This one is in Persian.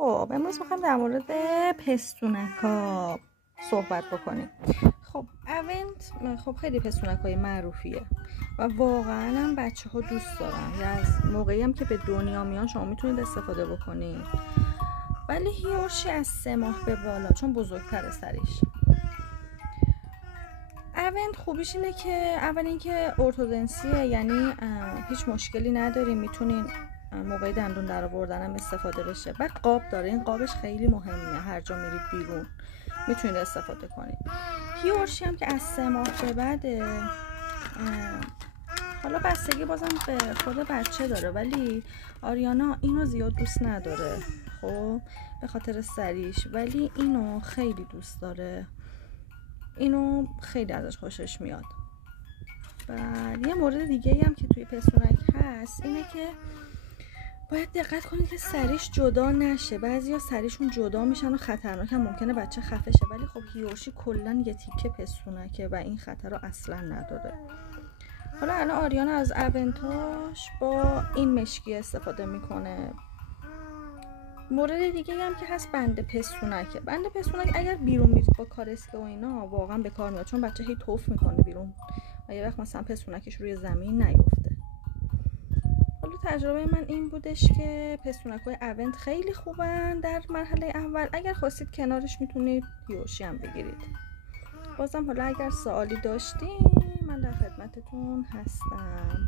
خب امروز میخوایم در مورد پستونک‌ها صحبت بکنیم. خب اونت خب خیلی پستونک‌های معروفیه و واقعا هم بچه ها دوست دارن. یا از موقعی هم که به دنیا میان شما میتونید استفاده بکنید، ولی هیورشی از 3 ماه به بالا چون بزرگتر سریش. اونت خوبیش اینه که اول اینکه ارتودنسیه، یعنی هیچ مشکلی نداریم، میتونین موقع دندون در آوردن هم استفاده بشه. بعد قاب داره، این قابش خیلی مهمه، هر جا میرید بیرون میتونید استفاده کنید. هیورشی هم که از 3 ماه به بعد، حالا بستگی بازم به خود بچه داره، ولی آریانا اینو زیاد دوست نداره خب به خاطر سریش، ولی اینو خیلی دوست داره، اینو خیلی ازش خوشش میاد. بعد یه مورد دیگه هم که توی پستونک هست اینه که باید دقت کنید که سریش جدا نشه. بعضیا سریشون جدا میشن و خطرناک هم ممکنه بچه خفه شه، ولی خب هیورشی کلا یه تیکه پستونکه و این خطر رو اصلا نداره. حالا الان آریانا از اونتاش با این مشکی استفاده میکنه. مورد دیگه هم که هست بند پستونکه. بند پستونک اگر بیرون میرید با کارسکه و اینا واقعا به کار میاد، چون بچه هی توف میکنه بیرون و یه وقت مثلا پستونکش روی زمین نیفته. حالا تجربه من این بودش که پستونک‌های اونت خیلی خوبن در مرحله اول. اگر خواستید کنارش میتونید هیورشی هم بگیرید. بازم حالا اگر سوالی داشتین من در خدمتتون هستم.